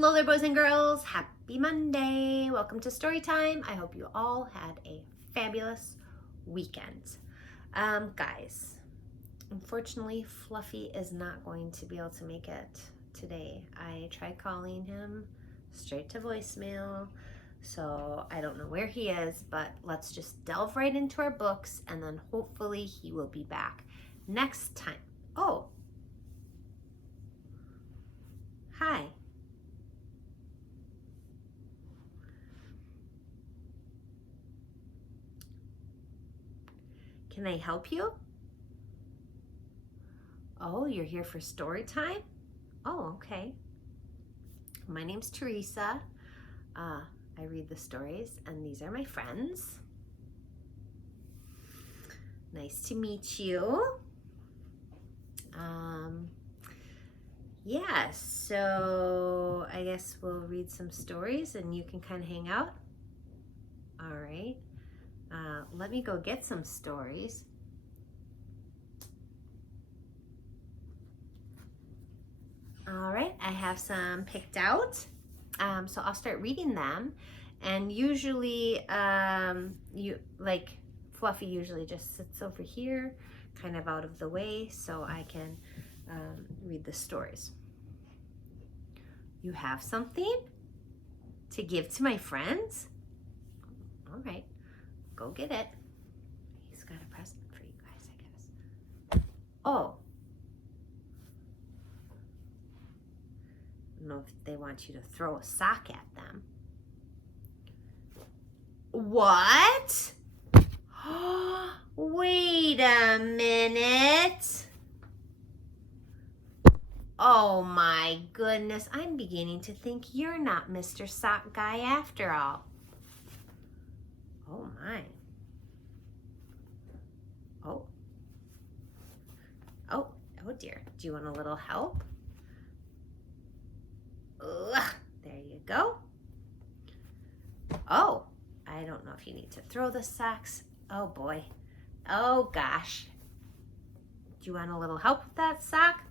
Hello there, boys and girls. Happy Monday. Welcome to story time. I hope you all had a fabulous weekend. Guys, unfortunately, Fluffy is not going to be able to make it today. I tried calling him straight to voicemail, so I don't know where he is, but let's just delve right into our books and then hopefully he will be back next time. Oh, hi. Can I help you? Oh, you're here for story time? Oh, okay. My name's Teresa. I read the stories, and these are my friends. Nice to meet you. Yeah, so I guess we'll read some stories, and you can kind of hang out. All right. Let me go get some stories. All right, I have some picked out. So I'll start reading them. And usually, Fluffy usually just sits over here, kind of out of the way, so I can read the stories. You have something to give to my friends? All right. Go get it. He's got a present for you guys, I guess. Oh. I don't know if they want you to throw a sock at them. What? Wait a minute. Oh my goodness. I'm beginning to think you're not Mr. Sock Guy after all. Oh my. Oh. Oh dear. Do you want a little help? Ugh, there you go. Oh, I don't know if you need to throw the socks. Oh boy. Oh gosh. Do you want a little help with that sock?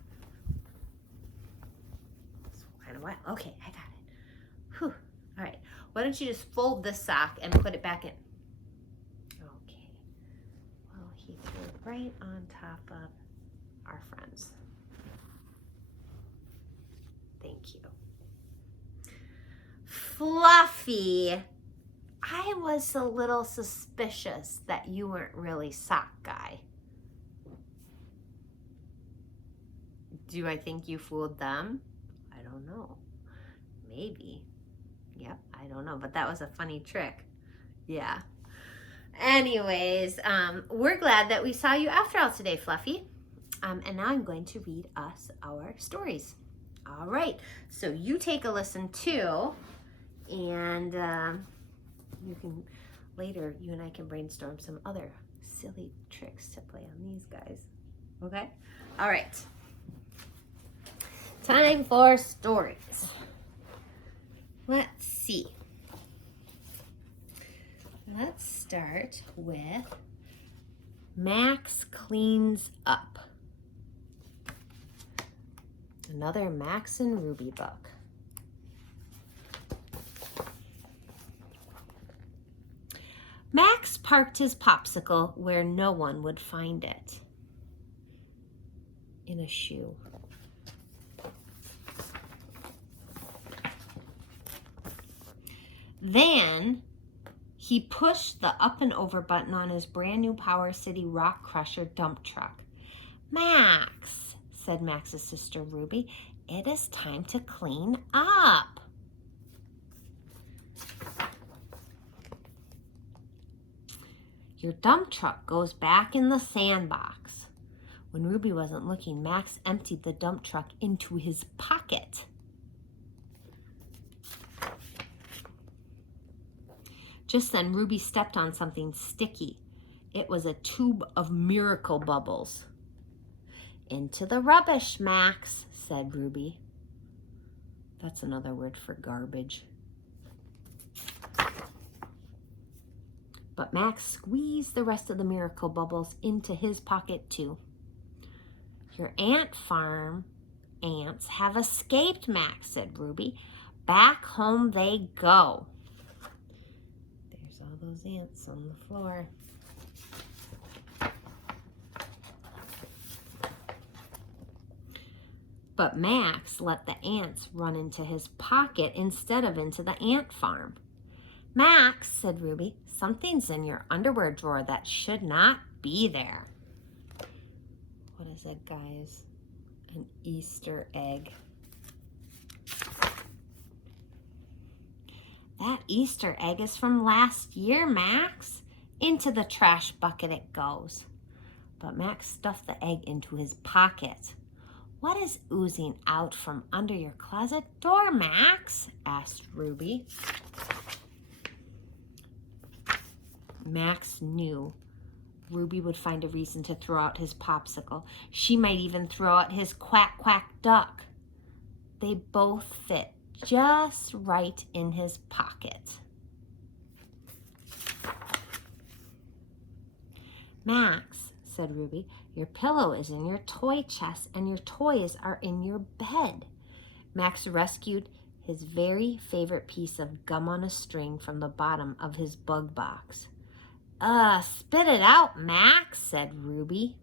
It's kind of wet. Okay, I got it. Whew. All right. Why don't you just fold this sock and put it back in? Okay. Well, he threw it right on top of our friends. Thank you. Fluffy, I was a little suspicious that you weren't really Sock Guy. Do I think you fooled them? I don't know. Maybe. Yep, I don't know, but that was a funny trick. Yeah. Anyways, we're glad that we saw you after all today, Fluffy. And now I'm going to read us our stories. All right, so you take a listen too, and you can later, you and I can brainstorm some other silly tricks to play on these guys. Okay? All right. Time for stories. Let's see. Let's start with Max Cleans Up. Another Max and Ruby book. Max parked his popsicle where no one would find it. In a shoe. Then he pushed the up and over button on his brand new Power City Rock Crusher dump truck. Max, said Max's sister Ruby, it is time to clean up. Your dump truck goes back in the sandbox. When Ruby wasn't looking, Max emptied the dump truck into his pocket. Just then, Ruby stepped on something sticky. It was a tube of miracle bubbles. Into the rubbish, Max, said Ruby. That's another word for garbage. But Max squeezed the rest of the miracle bubbles into his pocket too. Your ant farm ants have escaped, Max, said Ruby. back home they go. There's all those ants on the floor. But Max let the ants run into his pocket instead of into the ant farm. Max, said Ruby, something's in your underwear drawer that should not be there. What is it, guys? An Easter egg. That Easter egg is from last year, Max. Into the trash bucket it goes. But Max stuffed the egg into his pocket. What is oozing out from under your closet door, Max? Asked Ruby. Max knew Ruby would find a reason to throw out his popsicle. She might even throw out his quack quack duck. They both fit just right in his pocket. Max, said Ruby, your pillow is in your toy chest and your toys are in your bed. Max rescued his very favorite piece of gum on a string from the bottom of his bug box. Spit it out, Max, said Ruby.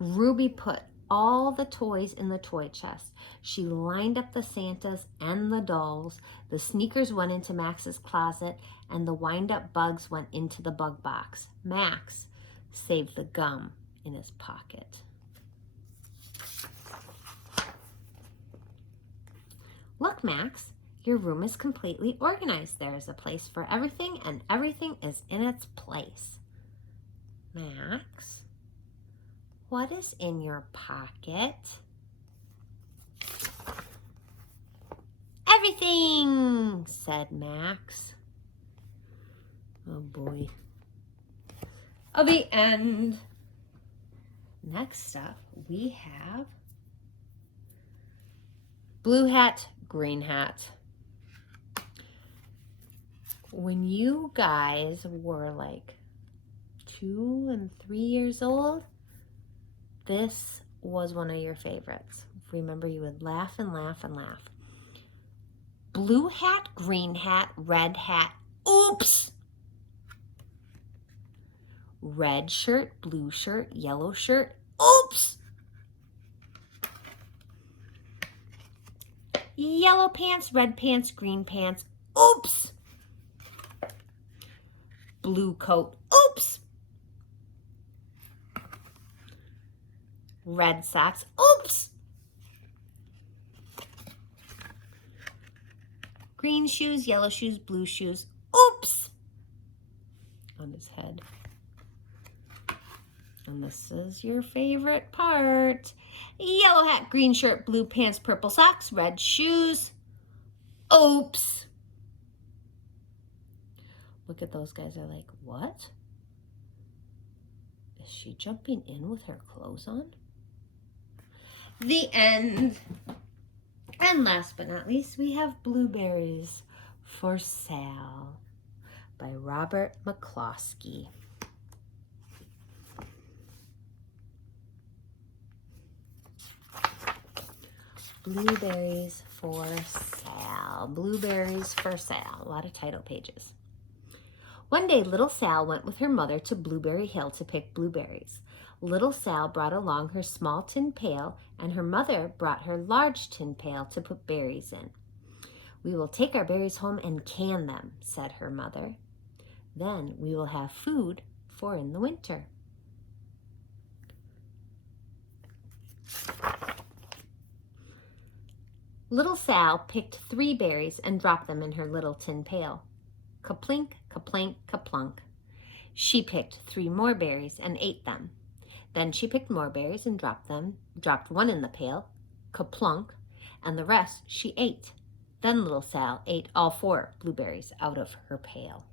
Ruby put all the toys in the toy chest. She lined up the Santas and the dolls. The sneakers went into Max's closet, and the wind-up bugs went into the bug box. Max saved the gum in his pocket. Look, Max, your room is completely organized. There is a place for everything, and everything is in its place. Max, what is in your pocket? Everything, said Max. Oh boy. The end. Next up, we have blue hat, green hat. When you guys were like 2 and 3 years old, this was one of your favorites. Remember, you would laugh and laugh and laugh. Blue hat, green hat, red hat, oops! Red shirt, blue shirt, yellow shirt, oops! Yellow pants, red pants, green pants, oops! Blue coat, oops! Red socks, oops! Green shoes, yellow shoes, blue shoes, oops! On his head. And this is your favorite part. Yellow hat, green shirt, blue pants, purple socks, red shoes, oops! Look at those guys, they're like, what? Is she jumping in with her clothes on? The end. And last but not least, we have Blueberries for Sale by Robert McCloskey. Blueberries for Sale. Blueberries for Sale. A lot of title pages. One day, little Sal went with her mother to Blueberry Hill to pick blueberries. Little Sal brought along her small tin pail, and her mother brought her large tin pail to put berries in. We will take our berries home and can them, said her mother. Then we will have food for in the winter. Little Sal picked 3 berries and dropped them in her little tin pail. Kaplink, kaplank, kaplunk. She picked 3 more berries and ate them. Then she picked more berries and dropped 1 in the pail, kaplunk, and the rest she ate. Then little Sal ate all 4 blueberries out of her pail.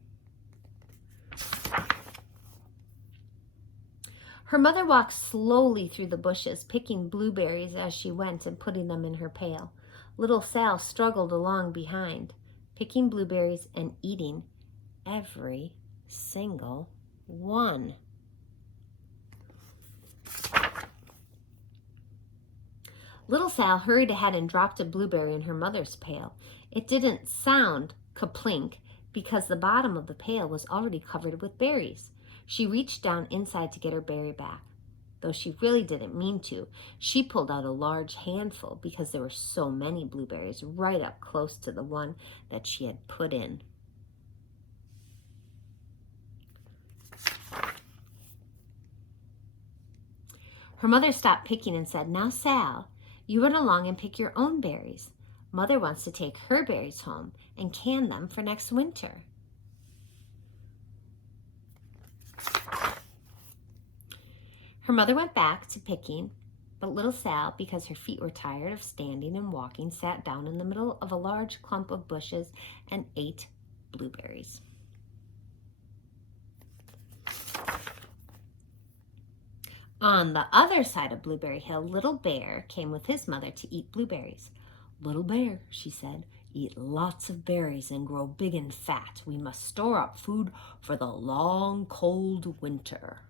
Her mother walked slowly through the bushes, picking blueberries as she went and putting them in her pail. Little Sal struggled along behind, picking blueberries and eating every single one. Little Sal hurried ahead and dropped a blueberry in her mother's pail. It didn't sound kaplink because the bottom of the pail was already covered with berries. She reached down inside to get her berry back. Though she really didn't mean to, she pulled out a large handful because there were so many blueberries right up close to the one that she had put in. Her mother stopped picking and said, "Now, Sal, you run along and pick your own berries. Mother wants to take her berries home and can them for next winter." Her mother went back to picking, but little Sal, because her feet were tired of standing and walking, sat down in the middle of a large clump of bushes and ate blueberries. On the other side of Blueberry Hill, Little Bear came with his mother to eat blueberries. "Little Bear," she said, "eat lots of berries and grow big and fat. We must store up food for the long, cold winter."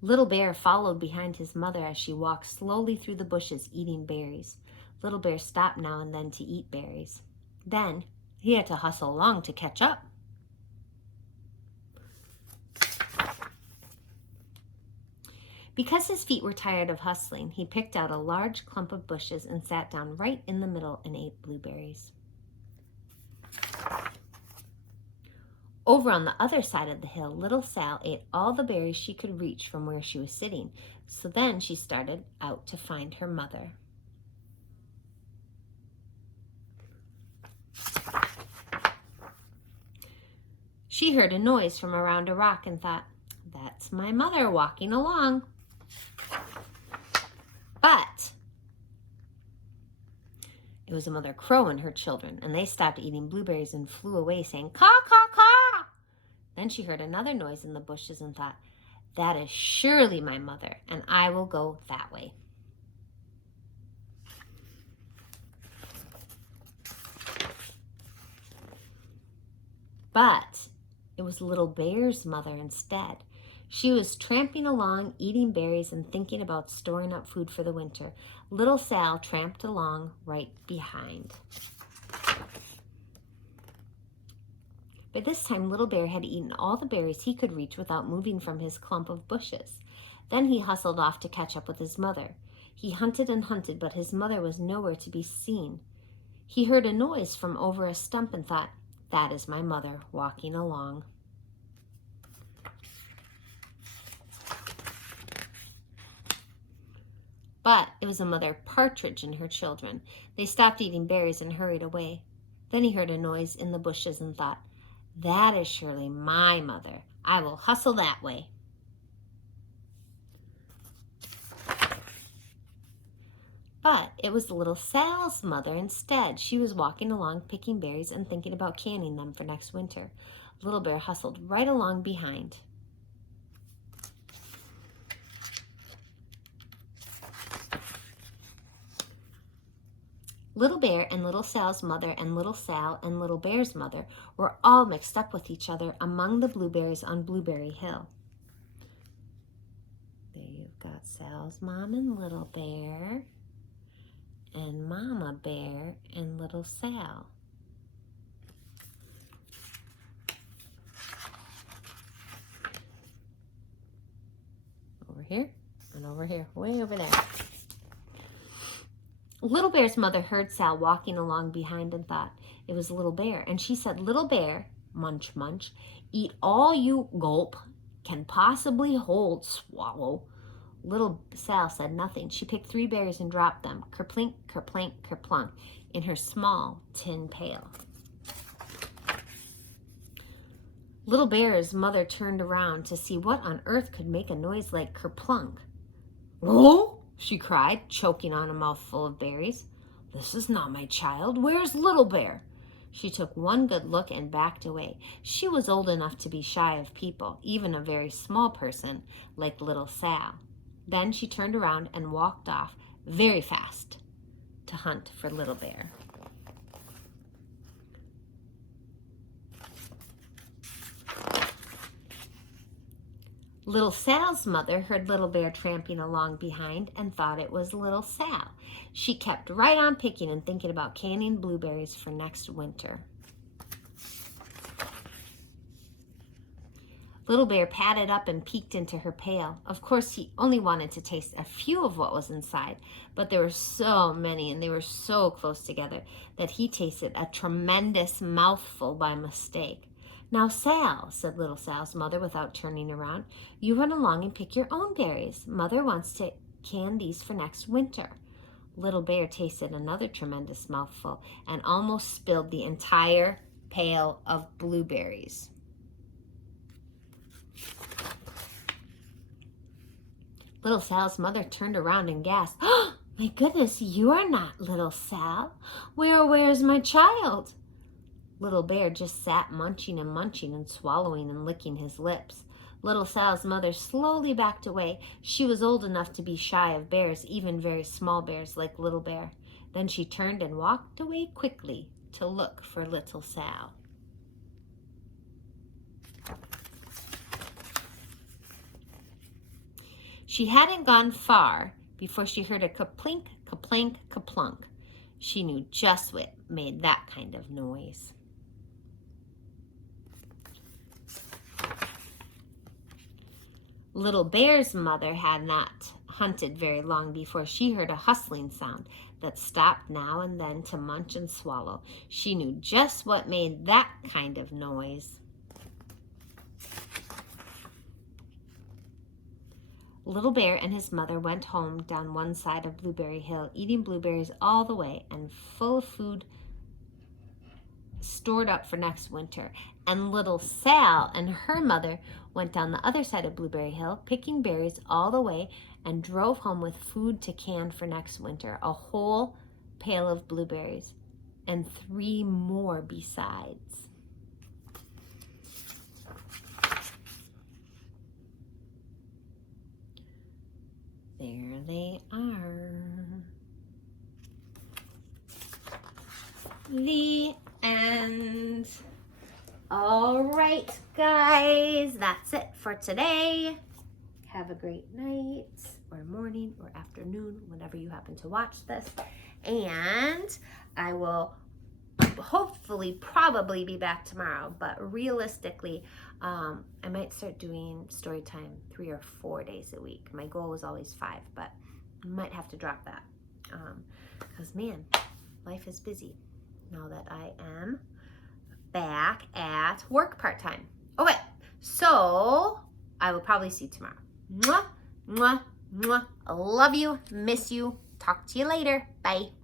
Little Bear followed behind his mother as she walked slowly through the bushes eating berries. Little Bear stopped now and then to eat berries. Then he had to hustle along to catch up. Because his feet were tired of hustling, he picked out a large clump of bushes and sat down right in the middle and ate blueberries. Over on the other side of the hill, Little Sal ate all the berries she could reach from where she was sitting. So then she started out to find her mother. She heard a noise from around a rock and thought, "That's my mother walking along." But it was a mother crow and her children, and they stopped eating blueberries and flew away saying, "Caw, caw, caw." Then she heard another noise in the bushes and thought, "That is surely my mother, and I will go that way." But it was Little Bear's mother instead. She was tramping along, eating berries and thinking about storing up food for the winter. Little Sal tramped along right behind. By this time, Little Bear had eaten all the berries he could reach without moving from his clump of bushes. Then he hustled off to catch up with his mother. He hunted and hunted, but his mother was nowhere to be seen. He heard a noise from over a stump and thought, "That is my mother walking along." But it was a mother partridge and her children. They stopped eating berries and hurried away. Then he heard a noise in the bushes and thought, "That is surely my mother. I will hustle that way." But it was Little Sal's mother instead. She was walking along picking berries and thinking about canning them for next winter. Little Bear hustled right along behind. Little Bear and Little Sal's mother and Little Sal and Little Bear's mother were all mixed up with each other among the blueberries on Blueberry Hill. There you've got Sal's mom and Little Bear, and Mama Bear and Little Sal. Over here and over here, way over there. Little Bear's mother heard Sal walking along behind and thought it was Little Bear. And she said, "Little Bear, munch, munch, eat all you gulp can possibly hold, swallow." Little Sal said nothing. She picked 3 berries and dropped them, kerplink, kerplank, kerplunk, in her small tin pail. Little Bear's mother turned around to see what on earth could make a noise like kerplunk. "Oh!" she cried, choking on a mouthful of berries. "This is not my child. Where's Little Bear?" She took one good look and backed away. She was old enough to be shy of people, even a very small person like Little Sal. Then she turned around and walked off very fast to hunt for Little Bear. Little Sal's mother heard Little Bear tramping along behind and thought it was Little Sal. She kept right on picking and thinking about canning blueberries for next winter. Little Bear padded up and peeked into her pail. Of course, he only wanted to taste a few of what was inside, but there were so many and they were so close together that he tasted a tremendous mouthful by mistake. "Now, Sal," said Little Sal's mother without turning around, "you run along and pick your own berries. Mother wants to can these for next winter." Little Bear tasted another tremendous mouthful and almost spilled the entire pail of blueberries. Little Sal's mother turned around and gasped, "Oh, my goodness, you are not Little Sal. Where's my child?" Little Bear just sat munching and swallowing and licking his lips. Little Sal's mother slowly backed away. She was old enough to be shy of bears, even very small bears like Little Bear. Then she turned and walked away quickly to look for Little Sal. She hadn't gone far before she heard a kaplink, kaplank, kaplunk. She knew just what made that kind of noise. Little Bear's mother had not hunted very long before she heard a hustling sound that stopped now and then to munch and swallow. She knew just what made that kind of noise. Little Bear and his mother went home down one side of Blueberry Hill, eating blueberries all the way and full of food stored up for next winter. And Little Sal and her mother went down the other side of Blueberry Hill, picking berries all the way, and drove home with food to can for next winter, a whole pail of blueberries, and 3 more besides. There they are. The end. All right, guys, that's it for today. Have a great night or morning or afternoon, whenever you happen to watch this. And I will hopefully probably be back tomorrow, but realistically, I might start doing story time 3 or 4 days a week. My goal was always 5, but I might have to drop that because man, life is busy now that I am back at work part-time. Okay, so I will probably see you tomorrow. Mwah, mwah, mwah. I love you, miss you. Talk to you later. Bye.